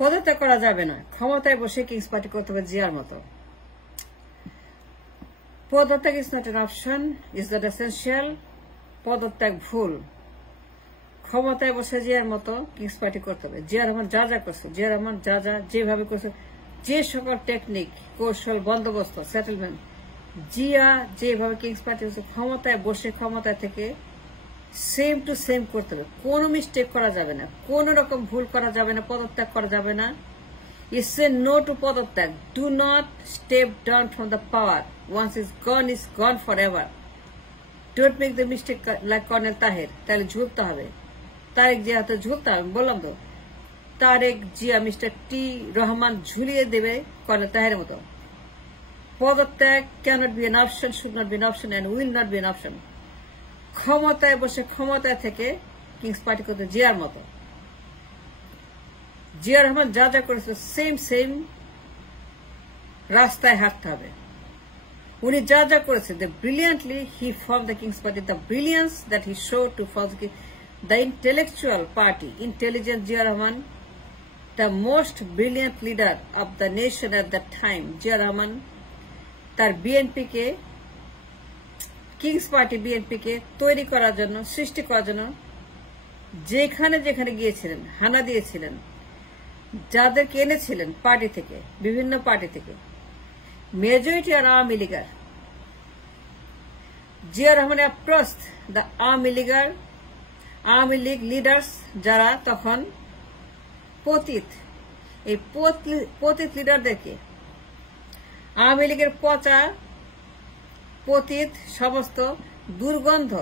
পদত্যাগ করা যাবে না, ক্ষমতায় বসে কিংস পার্টি করতে হবে জিয়ার মতো। পদত্যাগ is not an option, is not essential. পদত্যাগ ভুল, ক্ষমতায় বসে জিয়ার মতো কিংস পার্টি করতে হবে। জিয়া রহমান যা যা করছে, জিয়া রহমান যা যা যেভাবে করছে, যে সকল টেকনিক, কৌশল, বন্দোবস্ত, সেটেলমেন্ট, জিয়া যেভাবে কিংস পার্টি করছে, ক্ষমতায় বসে ক্ষমতা থেকে সেম টু সেম করতে হবে। কোনো মিস্টেক করা যাবে না, কোন রকম ভুল করা যাবে না, পদত্যাগ করা যাবে না। It's a no to পদত্যাগ। Do not step down from the power. Once it's gone forever. Don't make the mistake like Colonel Tahir. তাহলে ঝুলতে হবে, তারেক জিয়া তো ঝুলতে হবে। বললাম তো, তারেক জিয়া মিস্টার টি রহমান ঝুলিয়ে দেবে কর্নেল তাহের মতো। পদত্যাগ cannot be an option, should not be an option, and will not be an option. ক্ষমতায় বসে ক্ষমতায় থেকে কিংস পার্টি করতে জিয়ার মতো। জিয়া রহমান যা যা করেছে সেম রাস্তায় হাঁটতে হবে। উনি যা যা করেছে, the brilliantly he formed the King's Party, the brilliance that he showed to form the intellectual party, intelligent Zia Rahman, the most brilliant leader of the nation at that time, Zia Rahman, তার BNP কে, Kings party BNP কে তৈরি করার জন্য, সৃষ্টি করার জন্য যেখানে যেখানে গিয়েছিলেন, হানা দিয়েছিলেন, যাদেরকে এনেছিলেন পার্টি থেকে, বিভিন্ন পার্টি থেকে, মেজরিটি আর Awami leaguer. Zia Rahman approached the Awami League leaders, যারা তখন পতিত, এই পতিত লিডারদেরকে, আওয়ামী লীগের পচা পতিত সমস্ত দুর্গন্ধ,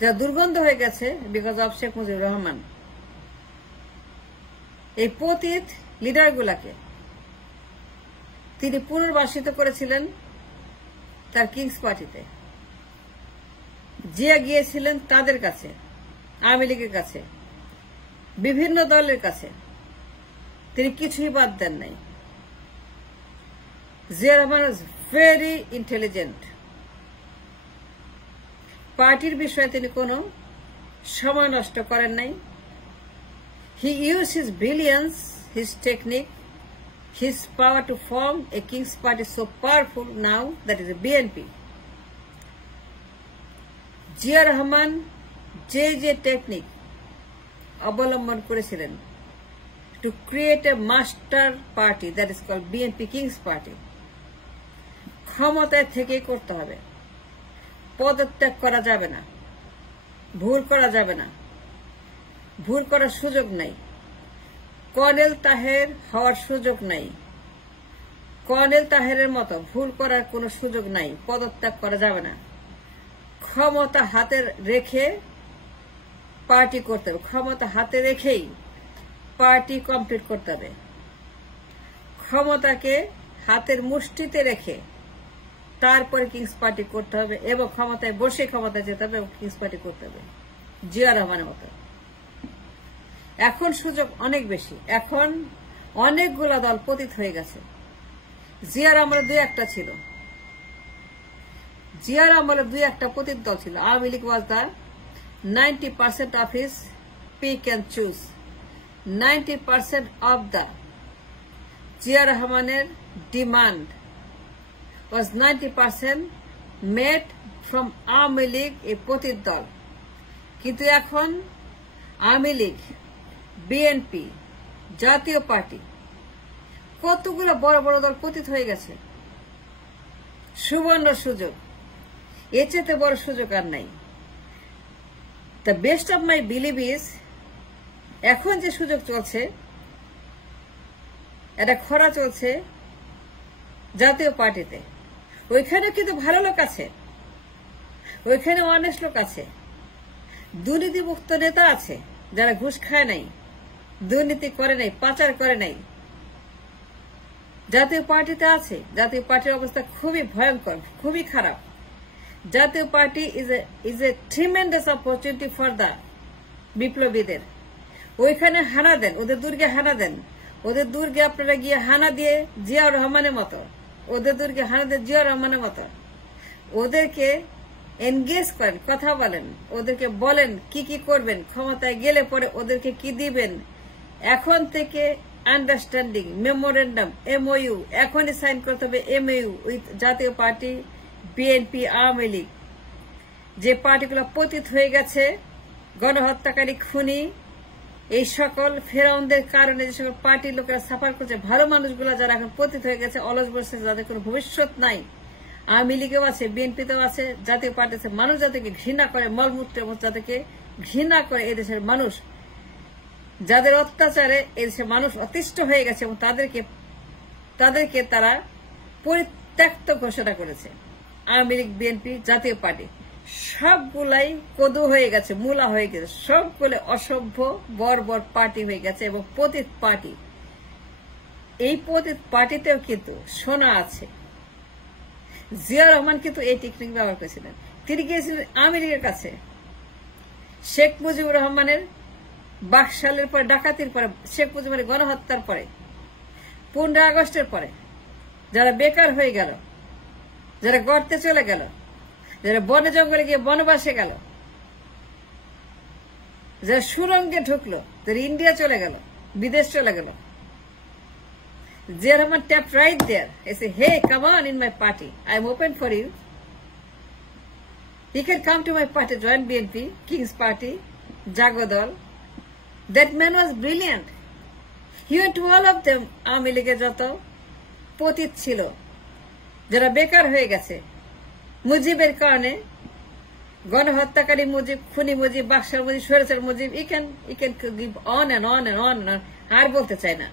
যা দুর্গন্ধ হয়ে গেছে বিকজ অফ শেখ মুজিবুর রহমান, এই পতিত লিডারগুলাকে তিনি পুনর্বাসিত করেছিলেন তার কিংস পার্টিতে। জিয়া গিয়েছিলেন তাদের কাছে, আওয়ামী লীগের কাছে, বিভিন্ন দলের কাছে, তিনি কিছুই বাদ দেন নাই। Zia Rahman was very intelligent. পার্টির বিষয়ে তিনি কোনো সময় নষ্ট করেন নাই। He used his brilliance, his technique, his power to form a King's Party so powerful now that is a BNP. Zia Rahman যে টেকনিক অবলম্বন করেছিলেন to create a master party that is called BNP King's Party, ক্ষমতায় থেকে করতে হবে। পদত্যাগ করা যাবে না, ভুল করা যাবে না, ভুল করার সুযোগ নাই। কর্নেল তাহের হওয়ার সুযোগ নাই, কর্নেল তাহেরের মতো ভুল করার কোনো সুযোগ নাই। পদত্যাগ করা যাবে না, ক্ষমতা হাতে রেখে পার্টি করতে হবে, ক্ষমতা হাতে রেখেই পার্টি কমপ্লিট করতে হবে। ক্ষমতাকে হাতের মুষ্টিতে রেখে তারপরে কিংস পার্টি করতে হবে, এবং ক্ষমতায় বসে ক্ষমতায় যেতে হবে এবং কিংস পার্টি করতে হবে জিয়া রহমানের মতো। এখন সুযোগ অনেক বেশি, এখন অনেকগুলা দল পতিত হয়ে গেছে। জিয়ার আমলে দুই একটা ছিল, জিয়ার আমলে দুই একটা পতিত দল ছিল। Awami League was the 90% of his pick and choose, 90% of the Zia রহমানের demand was 90% made from Awami League, a পতিত দল। কিন্তু এখন আওয়ামী লীগ, বিএনপি, জাতীয় পার্টি, কতগুলো বড় বড় দল পতিত হয়ে গেছে। সুবর্ণ সুযোগ, এর চেয়ে বড় সুযোগ আর নাই। The best of my believe is, এখন যে সুযোগ চলছে, এটা খরা চলছে জাতীয় পার্টিতে। ওইখানে কিন্তু ভালো লোক আছে, ওইখানে অনেস্ট লোক আছে, দুর্নীতিমুক্ত নেতা আছে যারা ঘুষ খায় নাই, দুর্নীতি করে নাই, পাচার করে নাই। জাতীয় পার্টিতে আছে। জাতীয় পার্টির অবস্থা খুবই ভয়ঙ্কর, খুবই খারাপ। জাতীয় party is a tremendous opportunity for the বিপ্লবীদের। ওইখানে হানা দেন, ওদের দুর্গে হানা দেন, ওদের দুর্গে আপনারা গিয়ে হানা দিয়ে জিয়াউর রহমানের মতো, ওদের দুর্গে হানা দিয়ে জিয়াউর রহমানের মতো ওদেরকে এনগেজ করেন, কথা বলেন, ওদেরকে বলেন কি কি করবেন, ক্ষমতায় গেলে পরে ওদেরকে কি দিবেন, এখন থেকে আন্ডারস্ট্যান্ডিং মেমোরেন্ডাম MOU এখনই সাইন করতে হবে, MOU উইথ জাতীয় পার্টি, বিএনপি, আওয়ামী লীগ, যে পার্টিগুলো পতিত হয়ে গেছে, গণহত্যাকারী, খুনি, এই সকল ফেরাউনদের কারণে যে সকল পার্টির লোকেরা সাফার করছে, ভালো মানুষগুলো যারা এখন পতিত হয়ে গেছে, অলস বসে, যাদের কোনো ভবিষ্যৎ নাই, আওয়ামী লীগেও আছে, বিএনপিতেও আছে, জাতীয় পার্টি আছে, মানুষ যাদেরকে ঘৃণা করে, মলমূত্রের মতো যাদেরকে ঘৃণা করে এদেশের মানুষ, যাদের অত্যাচারে এদেশের মানুষ অতিষ্ঠ হয়ে গেছে এবং তাদেরকে তারা পরিত্যক্ত ঘোষণা করেছে। আওয়ামী লীগ, বিএনপি, জাতীয় পার্টি সবগুলাই কদু হয়ে গেছে, মূলা হয়ে গেছে, সবগুলো অসভ্য বর্বর পার্টি হয়ে গেছে এবং পতিত পার্টি। এই পতিত পার্টিতেও কিন্তু সোনা আছে। জিয়া রহমান কিন্তু এই টেকনিক ব্যবহার করেছিলেন। তিনি গিয়েছিলেন আওয়ামী লীগের কাছে, শেখ মুজিবুর রহমানের বাকশালের পরে, ডাকাতির পরে, শেখ মুজিবুর গণহত্যার পরে, 15 আগস্টের পরে যারা বেকার হয়ে গেল, যারা গর্তে চলে গেল, যারা বনে জঙ্গলে গিয়ে বনবাসে গেল, যারা সুরঙ্গে ঢুকলো, যারা ইন্ডিয়া চলে গেল, বিদেশ চলে গেল, Zia Rahman tap right there, এসে he came on in my party, I am open for you, you can come to my party, join BNP, King's Party, Jagodol. That man was brilliant. He went to all of them. Awami লীগের যত পতিত ছিল, যারা বেকার হয়ে গেছে মুজিবের কারণে, গণহত্যাকারী মুজিব, খুনি মুজিব, বাকশাল মুজিব, স্বৈরাচার Mujib, you can give on and on and on and on. আর বলতে চাই না,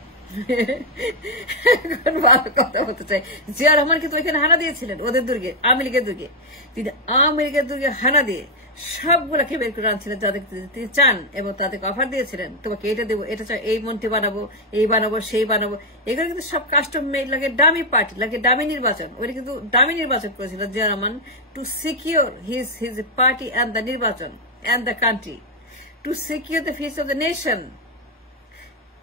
ভালো কথা বলতে চাই। জিয়া রহমান কিন্তু ওইখানে হানা দিয়েছিলেন, ওদের দুর্গে, আওয়ামী লীগের দুর্গে। তিনি আওয়ামী লীগের দুর্গে হানা দিয়ে সবগুলাকে বের করে আনছিলেন যাদের তিনি চান, এবং তাদেরকে অফার দিয়েছিলেন, তোমাকে এটা দেবো, এটা চাই, এই মন্ত্রী বানাবো, এই বানাবো, সেই বানাবো। এগুলো কিন্তু সব কাস্টম মেড, লাগে ডামি পার্টি, লাগে ডামি নির্বাচন। ওইটা কিন্তু ডামি নির্বাচন করেছিল Zia Rahman, to secure his party and the নির্বাচন and the country, to secure the future of the nation.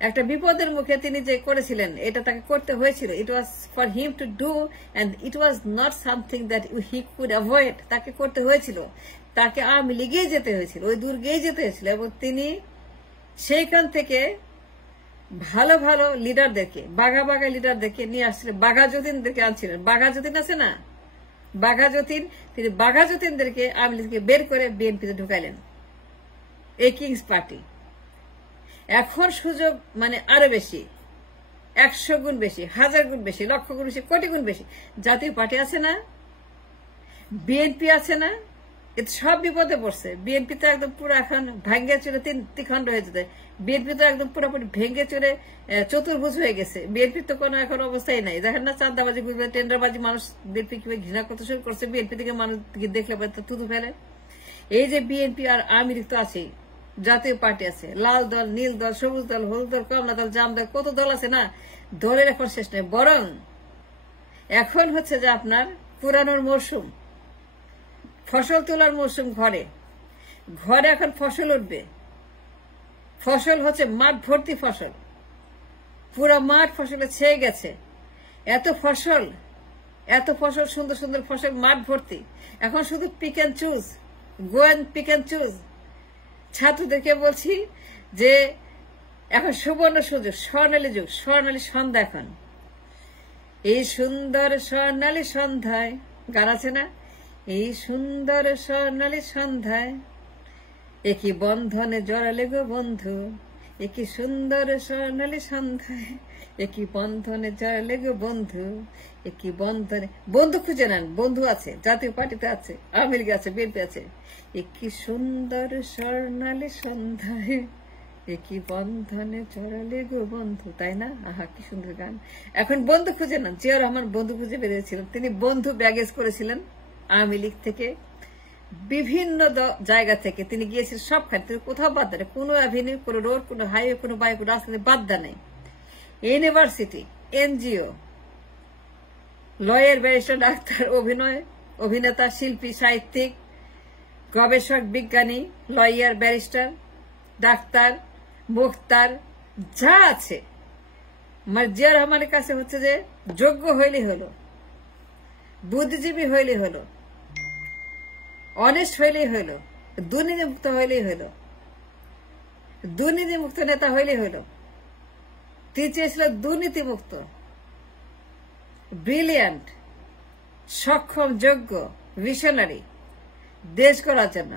একটা বিপদের মুখে তিনি যে করেছিলেন, এটা তাকে করতে হয়েছিল। It was for him to do and it was not something that he could avoid. তাকে করতে হয়েছিল, তাকে আওয়ামী লীগেই যেতে হয়েছিল, ওই দুর্গেই যেতে হয়েছিল, এবং তিনি সেইখান থেকে ভালো ভালো লিডারদেরকে, বাঘা বাঘা লিডারদেরকে নিয়ে আসছিলেন, বাঘা যতীনদেরকে আনছিলেন। বাঘা যতীন আছে না, বাঘা যতীন, তিনি বাঘা যতীনদেরকে আওয়ামী লীগকে বের করে বিএনপিতে ঢুকাইলেন, এই কিংস পার্টি। এখন সুযোগ মানে আরো বেশি, 100 গুণ বেশি, 1000 গুণ বেশি, লক্ষ গুণ বেশি, কোটি গুণ বেশি। জাতীয় পার্টি আছে না, বিএনপি আছে না, এতে সব বিপদে পড়ছে। বিএনপি তো একদম পুরো এখন ভাঙ্গে চলে 3 খণ্ড হয়ে যেতে, বিএনপি তো একদম পুরোপুরি ভেঙে চলে চতুর্ভুজ হয়ে গেছে। বিএনপি তো কোনো এখন অবস্থাই নাই। দেখেন না, চাঁদাবাজি, টেন্ডারবাজি, মানুষ বিএনপি কিভাবে ঘৃণা করতে শুরু করছে। বিএনপি থেকে মানুষ দেখলে তুতু ফেলে। এই যে বিএনপি আর আওয়ামী লীগ তো আছেই, জাতীয় পার্টি আছে, লাল দল, নীল দল, সবুজ দল, হলুদ দল, কমলা দল, জাম দল, কত দল আছে না, দলের এখন শেষ নেই। বরং এখন হচ্ছে যে আপনার পুরানোর মরশুম, ফসল তোলার মরশুম। ঘরে ঘরে এখন ফসল উঠবে, ফসল হচ্ছে মাঠ ভর্তি ফসল, পুরো মাঠ ফসলে ছেয়ে গেছে। এত ফসল, সুন্দর সুন্দর ফসল, মাঠ ভর্তি। এখন শুধু pick and choose, go and pick and choose. ছাত্রদেরকে বলছি যে এখন সুবর্ণ সুযোগ, স্বর্ণালী যুগ, স্বর্ণালী সন্ধ্যা। এখন এই সুন্দর স্বর্ণালী সন্ধ্যায়, গান আছে না, এই সুন্দর স্বর্ণালী সন্ধ্যায় একই বন্ধনে জড়ালে গো বন্ধু, একই সুন্দর স্বর্ণালী সন্ধ্যায় একই বন্ধনে জড়ালে গো বন্ধু, একই বন্ধনে। বন্ধু খুঁজে নেন, বন্ধু আছে, জাতীয় পার্টিতে আছে, আওয়ামী লীগ আছে, বিএনপি আছে। একই সুন্দর স্বর্ণালী সন্ধ্যায় একই বন্ধনে জড়ালে গো বন্ধু, তাই না? আহা, কি সুন্দর গান। এখন বন্ধু খুঁজে নেন। জিয়া রহমান বন্ধু খুঁজে বেরিয়েছিলেন। তিনি বন্ধু ব্যাগেজ করেছিলেন আওয়ামী লীগ থেকে, বিভিন্ন জায়গা থেকে তিনি গিয়েছিলেন সবখানে। তিনি কোথাও বাদ দেন, কোনো অ্যাভিনিউ, কোনো রোড, কোনো হাইওয়ে, কোনো বাইক, কোনো রাস্তাতে বাদ দেন নেই। University, NGO, lawyer, barrister, doctor, অভিনেতা, শিল্পী, সাহিত্যিক, গবেষক, বিজ্ঞানী, লয়ার, ব্যারিস্টার, ডাক্তার, মুখতার, যা আছে, জিয়া রহমানের কাছে হচ্ছে যে যোগ্য হইলেই হলো, বুদ্ধিজীবী হইলেই হলো, অনেস্ট হইলেই হইল, দুর্নীতিমুক্ত হইলেই হইল, দুর্নীতিমুক্ত নেতা হইলেই হইল। তিনি চেয়েছিল দুর্নীতিমুক্ত, ব্রিলিয়ান্ট, সক্ষম, যোগ্য, ভিশনারি দেশ করার জন্য।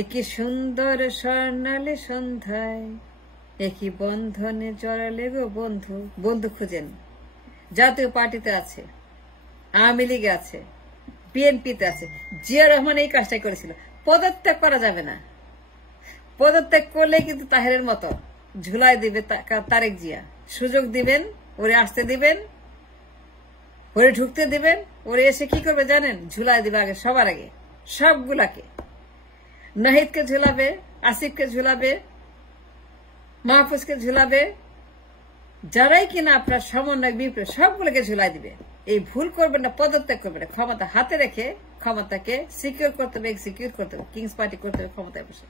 একই সুন্দর স্বর্ণালী সন্ধ্যায় একই বন্ধনে জড়ালে গো বন্ধু। বন্ধু খুঁজেন। জাতীয় পার্টিতে আছে, আওয়ামী লীগে আছে, বিএনপিতে আছে। জিয়া রহমান এই কাজটাই করেছিল। পদত্যাগ করা যাবে না। পদত্যাগ করলে কিন্তু তাহেরের মতো ঝুলাই দিবে তারেক জিয়া। সুযোগ দিবেন, ওরে আসতে দিবেন, ওরে ঢুকতে দিবেন। ওরে এসে কি করবে জানেন? ঝুলাই দিবে আগে, সবার আগে, সবগুলাকে। নাহিদকে ঝুলাবে, আসিফকে ঝুলাবে, মাহফুজকে ঝুলাবে, যারাই কিনা আপনার সমন্বয় বিপ্লব সবগুলোকে ঝুলাই দিবে। এই ভুল করবেন না, পদত্যাগ করবেন না। ক্ষমতা হাতে রেখে ক্ষমতাকে সিকিউর করতে হবে, এক্সিকিউট করতে হবে, কিংস পার্টি করতে হবে ক্ষমতায় বসে।